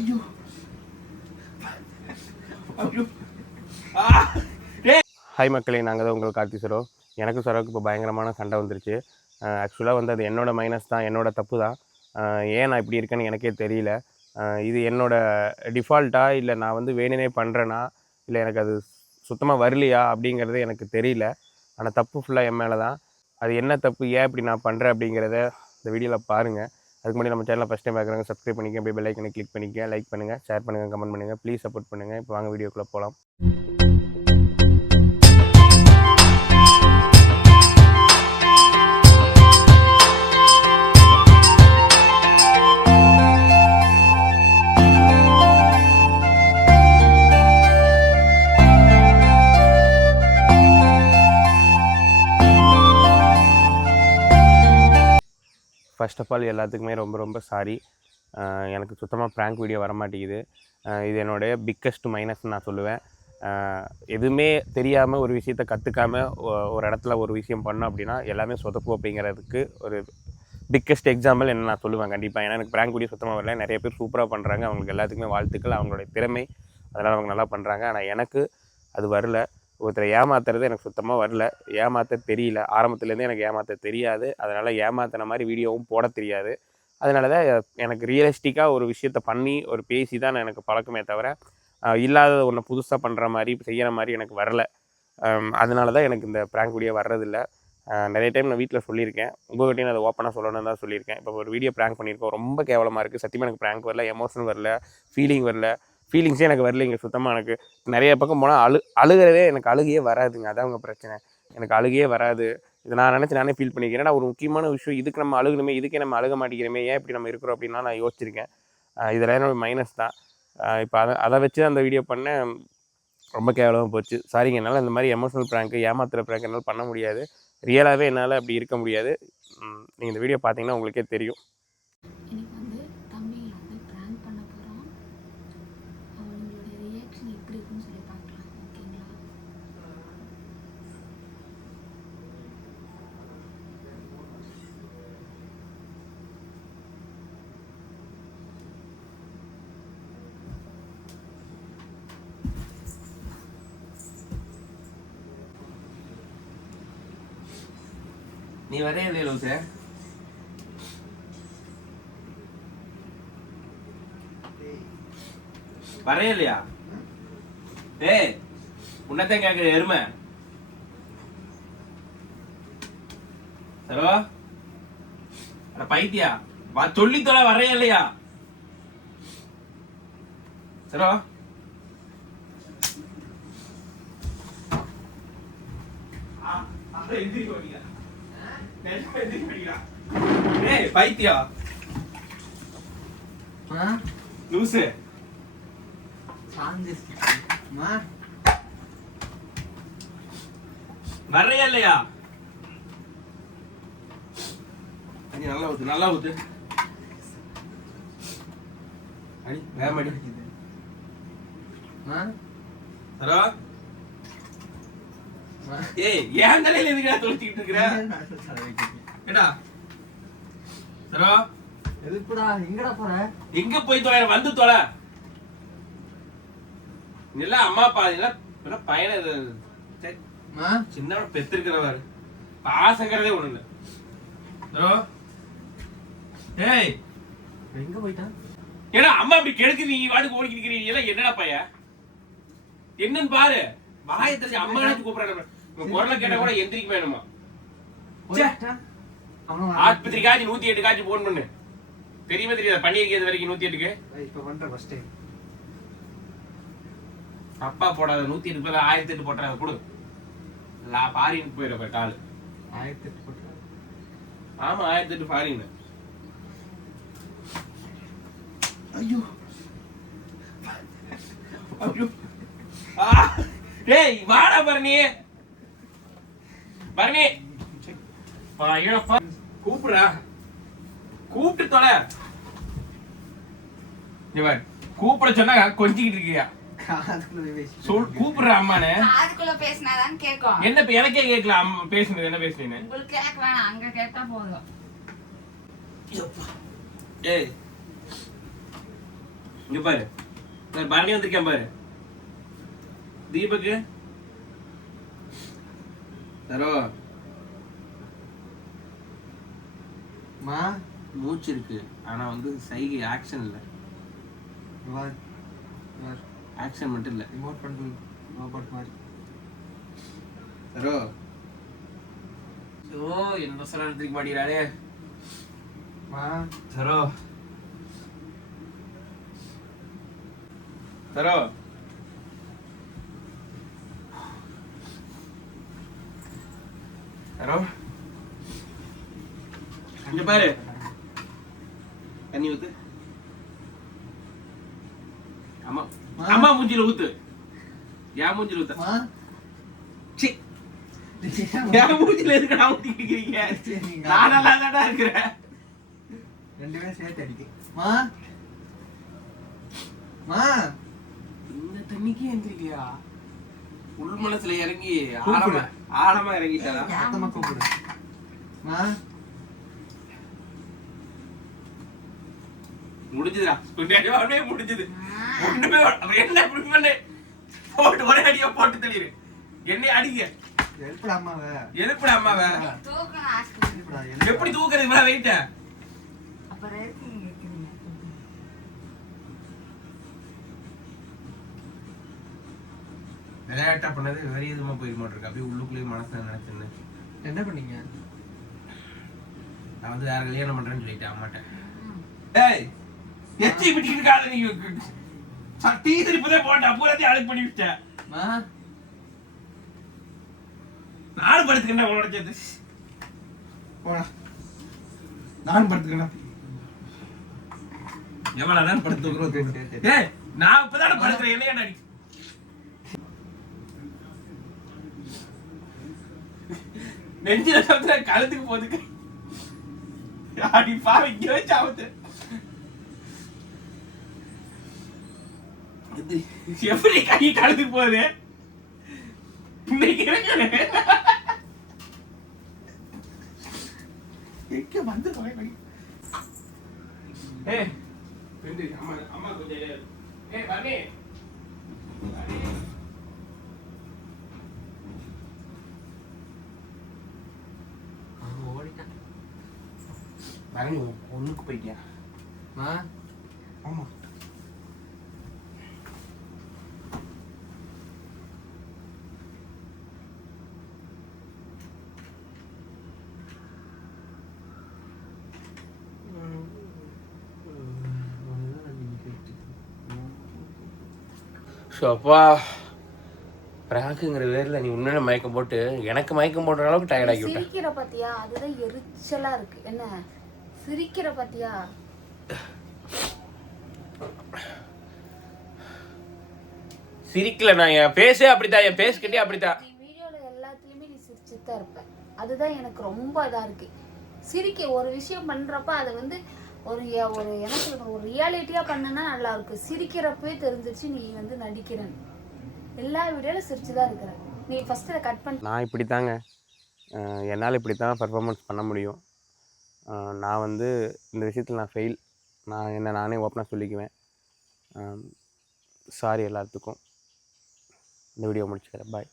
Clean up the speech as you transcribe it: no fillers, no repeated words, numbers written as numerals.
ஐயோ ஐயோ ஹாய் மக்களே, நாங்கள் தான் உங்கள் கார்த்தி சரோ. எனக்கு சரோக்கு இப்போ பயங்கரமான சண்டை வந்துருச்சு. ஆக்சுவலாக வந்து அது என்னோடய மைனஸ் தான், என்னோடய தப்பு தான். ஏன் நான் இப்படி இருக்கேன்னு எனக்கே தெரியல. இது என்னோடய டிஃபால்ட்டா இல்லை நான் வந்து வேணுனே பண்ணுறேன்னா இல்லை எனக்கு அது சுத்தமாக வரலையா அப்படிங்கிறது எனக்கு தெரியல. ஆனால் தப்பு ஃபுல்லாக என் மேலே தான். அது என்ன தப்பு, ஏன் இப்படி நான் பண்ணுறேன் அப்படிங்கிறத இந்த வீடியோவில் பாருங்கள். அதுக்கு முன்னாடி நம்ம சேனலை ஃபஸ்ட் டைம் பார்க்குறாங்க, சப்ஸ்கிரைப் பண்ணிக்க, அப்படியே பெல் ஐக்கனை கிளிக் பண்ணிக்க, லைக் பண்ணுங்கள், ஷேர் பண்ணுங்கள், கமெண்ட் பண்ணுங்கள், ப்ளீஸ் சப்போர்ட் பண்ணுங்கள். இப்போ வாங்க வீடியோக்குள்ளே போகலாம். ஃபர்ஸ்ட் ஆஃப் ஆல் எல்லாத்துக்குமே ரொம்ப ரொம்ப சாரி. எனக்கு சுத்தமாக ப்ராங்க் வீடியோ வர மாட்டேங்குது. இது என்னுடைய பிக்கஸ்ட் மைனஸ்ன்னு நான் சொல்லுவேன். எதுவுமே தெரியாமல் ஒரு விஷயத்தை கற்றுக்காமல் ஒரு இடத்துல ஒரு விஷயம் பண்ணோம் அப்படின்னா எல்லாமே சொதப்பு அப்படிங்கிறதுக்கு ஒரு பிக்கஸ்ட் எக்ஸாம்பிள் என்ன நான் சொல்லுவேன் கண்டிப்பாக. ஏன்னா எனக்கு ப்ராங்க் வீடியோ சுத்தமாக வரல. நிறைய பேர் சூப்பராக பண்ணுறாங்க, அவங்களுக்கு எல்லாத்துக்குமே வாழ்த்துக்கள், அவங்களுடைய திறமை, அதனால் அவங்க நல்லா பண்ணுறாங்க. ஆனால் எனக்கு அது வரல. ஒருத்தரை ஏமாத்துறது எனக்கு சுத்தமாக வரல, ஏமாற்ற தெரியல. ஆரம்பத்துலேருந்தே எனக்கு ஏமாற்ற தெரியாது, அதனால் ஏமாத்தின மாதிரி வீடியோவும் போட தெரியாது. அதனால தான் எனக்கு ரியலிஸ்டிக்காக ஒரு விஷயத்த பண்ணி ஒரு பேசி தான் எனக்கு பழக்கமே தவிர இல்லாத ஒன்று புதுசாக பண்ணுற மாதிரி செய்கிற மாதிரி எனக்கு வரல. அதனால தான் எனக்கு இந்த ப்ராங்க் வீடியோ வர்றதில்லை. நிறைய டைம் நான் வீட்டில் சொல்லியிருக்கேன், உங்கள்கிட்டையும் அதை ஓப்பனாக சொல்லணும்னு தான் சொல்லியிருக்கேன். இப்போ ஒரு வீடியோ ப்ராங்க் பண்ணியிருக்கோம், ரொம்ப கேவலமாக இருக்குது. சத்தியமாக எனக்கு ப்ராங்க் வரல, எமோஷன் வரல, ஃபீலிங் வரல, ஃபீலிங்ஸே எனக்கு வரலைங்க சுத்தமாக. எனக்கு நிறைய பக்கம் போனால் அழுகிறதே எனக்கு அழுகையே வராதுங்க. அதான் உங்கள் பிரச்சனை, எனக்கு அழுகையே வராது. இதை நான் நினச்சி நானே ஃபீல் பண்ணிக்கிறேன். ஏன்னா ஒரு முக்கியமான விஷயம், இதுக்கு நம்ம அழுகணுமே, இதுக்கே நம்ம அழுக மாட்டேங்கிறோமே, ஏன் இப்படி நம்ம இருக்கிறோம் அப்படின்னா நான் யோசிச்சிருக்கேன். இதெல்லாம் என்னோட மைனஸ் தான். இப்போ அதை வச்சு அந்த வீடியோ பண்ணேன், ரொம்ப கேவலமாக போச்சு. சாரிங்க. என்னால் இந்த மாதிரி எமோஷனல் ப்ராங்க்கு, ஏமாத்துகிற ப்ராங்க் என்னால் பண்ண முடியாது. ரியலாகவே என்னால் அப்படி இருக்க முடியாது. நீங்கள் இந்த வீடியோ பார்த்தீங்கன்னா உங்களுக்கே தெரியும். நீ வரே இல்லையா லூசு? வரே இல்லையா? ஏய், உன்னதான் கேட்குற எருமை. சரோ அட பைத்தியா, சொல்லி தொலை, வரே இல்லையா? சரோ பைத்தியா லூசு வர்றையா இல்லையா? நல்லா ஊத்து, நல்லா ஊத்து. அடி வேமடி சரோ. ஏய், ஏன் தலையில எதுக்குடா தொலைச்சிக்கிட்டு இருக்கிற? ஏடா சரோ, எதுக்குடா எங்கடா போற? எங்க போய் தொலை, வந்து தொலை. இல்ல அம்மா அப்பா இல்ல பையனை சின்ன பெத்திருக்கிறவர் பாசங்கிறதே ஒண்ணு இல்ல. சரோ ஏய், எங்க போயிட்டான்? ஏடா அம்மா இப்படி கெடுக்குது, நீ வாட்டுக்கு ஓடிக்கிட்டு இருக்கிறீங்க. என்னடா பையன், என்னன்னு பாரு. வாயை தெரிஞ்சு அம்மா கூப்பிடுறாங்க, குரலை கேட்டா கூட எந்திரிக்க வேணுமா? ஆஸ்பத்திரி காட்சி 108 காட்சி போன் பண்ணு. தெரியுமா தெரியாத பண்ணிருக்கிறது வரைக்கும் 108க்கு இப்ப பண்ற ஃபர்ஸ்ட் டைம். அப்பா போடாத 108 பேர் 1008 போட்டாத கொடு. ஃபாரின் போயிடுற கால் 1008 போட்டு. ஆமா 1008 ஃபாரின். ஐயோ ஐயோ டேய் வாடா பரணி, பரணி பாயப்பா கூப்பிடுறா, கூப்பிட்டு தொலை. இவன் கூப்பிட சொன்னா கொஞ்சிக்கிட்டு இருக்கியா? கூப்பிடுற அம்மானே, காதுக்குள்ள பேசினாதான் கேட்கும். என்ன எனக்கே கேட்கல பேசுனது, என்ன பேசுனீங்க உங்களுக்கு கேட்க வேணாம், அங்க கேட்டா போதும். ஏய் இங்க பாரு சார் பரணி வந்திருக்கேன் பாரு தீபக்கு தரோ மா மூச்சு இருக்கு ஆனா வந்து சைகை ஆக்ஷன் இல்ல ஆக்ஷன் மட்டும் இல்ல ரிமோட் கண்ட்ரோல் ரோபோட் மாதிரி தரோ ஓ என்ன சொல்ல எடுத்துக்க மாட்டேங்கிறாரே மா தரோ தரோ தரோ இங்க பாரு தண்ணி ஊத்து அம்மா அம்மா மூஞ்சில ஊத்து யா மூஞ்சில ஊத்து மா சி யா மூஞ்சில எதுக்கு நான் ஊத்திக்கிறீங்க நான் நல்லா தான்டா இருக்கறேன் ரெண்டு பேரும் சேர்த்து அடிக்கு மா மா இந்த தண்ணிக்கு எந்திரிக்கலையா உள் மனசுல இறங்கி ஆழமா இறங்கிட்டாரா சத்தமா கூப்பிடு மா முடிஞ்சதுடா கொஞ்சம் முடிஞ்சது ஒண்ணுமே என்ன இப்படி பண்ணு போட்டு ஒரே அடியா போட்டு தள்ளிடு என்னை அடிக்க எழுப்புடா அம்மாவை எழுப்புடா அம்மாவை எழுப்புடா எப்படி தூக்குறது இவ்வளவு வெயிட்ட விளையாட்டா பண்ணது விபரீதமா போய் மாட்டிருக்கு அப்படியே உள்ளுக்குள்ளேயே மனசுல நினைச்சுன்னு என்ன பண்ணீங்க நான் வந்து வேற கல்யாணம் பண்றேன்னு சொல்லிட்டேன் அம்மாட்ட ஏய் எச்சி பிடிக்கிட்டு கால நீங்க சட்டி திருப்பதே போட்டா பூராத்தையும் அழுக்கு பண்ணி விட்டேன் மா நானும் படுத்துக்கண்டா உன்னோட சேர்த்து போடா நானும் படுத்துக்கண்டா எவ்வளவு நேரம் படுத்துக்கிறோம் ஏய் நான் இப்பதானே படுத்துறேன் என்ன அடி நெஞ்சில சமத்துல கழுத்துக்கு போதுக்கு அடி பாவி இங்க வச்சு ஆபத்து எப்படி கை கழுத்துக்கு போகுது இன்னைக்கு எங்க வந்து தொலை ஏய் அம்மா அம்மா கொஞ்சம் ஏய் பரணி ஓடிட்டான் பரணி ஒண்ணுக்கு போயிட்டியா மா ஆமா அப்பா பிராங்குங்கிற பேரில் நீ உண்மையில மயக்கம் போட்டு எனக்கு மயக்கம் போடுற அளவுக்கு டயர்ட் ஆகி விட்டேன். சிரிக்கிற பாத்தியா அதுதான் எரிச்சலா இருக்கு. என்ன சிரிக்கிற பாத்தியா? சிரிக்கல, நான் என் ஃபேஸே அப்படித்தான், என் ஃபேஸ் கிட்டே அப்படித்தான். நீ வீடியோல எல்லாத்துலயுமே நீ சிரிச்சுட்டு தான் இருப்ப. அதுதான் எனக்கு ரொம்ப இதா இருக்கு. சிரிக்க ஒரு விஷயம் பண்றப்ப அதை வந்து ஒரு என்ன சொல்றது, ஒரு ரியாலிட்டியா பண்ணனா நல்லா இருக்கு. சிரிக்கிறப்பவே தெரிஞ்சிருச்சு நீ வந்து நடிக்கிறேன். எல்லா வீடியோல சிரிச்சுதான் இருக்கிற. நீ ஃபர்ஸ்ட் அதை கட் பண்ண. நான் இப்படி தாங்க, என்னால் இப்படி தான் பர்ஃபார்மன்ஸ் பண்ண முடியும். நான் வந்து இந்த விஷயத்தில் நான் ஃபெயில். நான் என்ன நானே ஓப்பனாக சொல்லிக்குவேன். சாரி எல்லாத்துக்கும். இந்த வீடியோ முடிச்சுக்கிறேன். பாய்.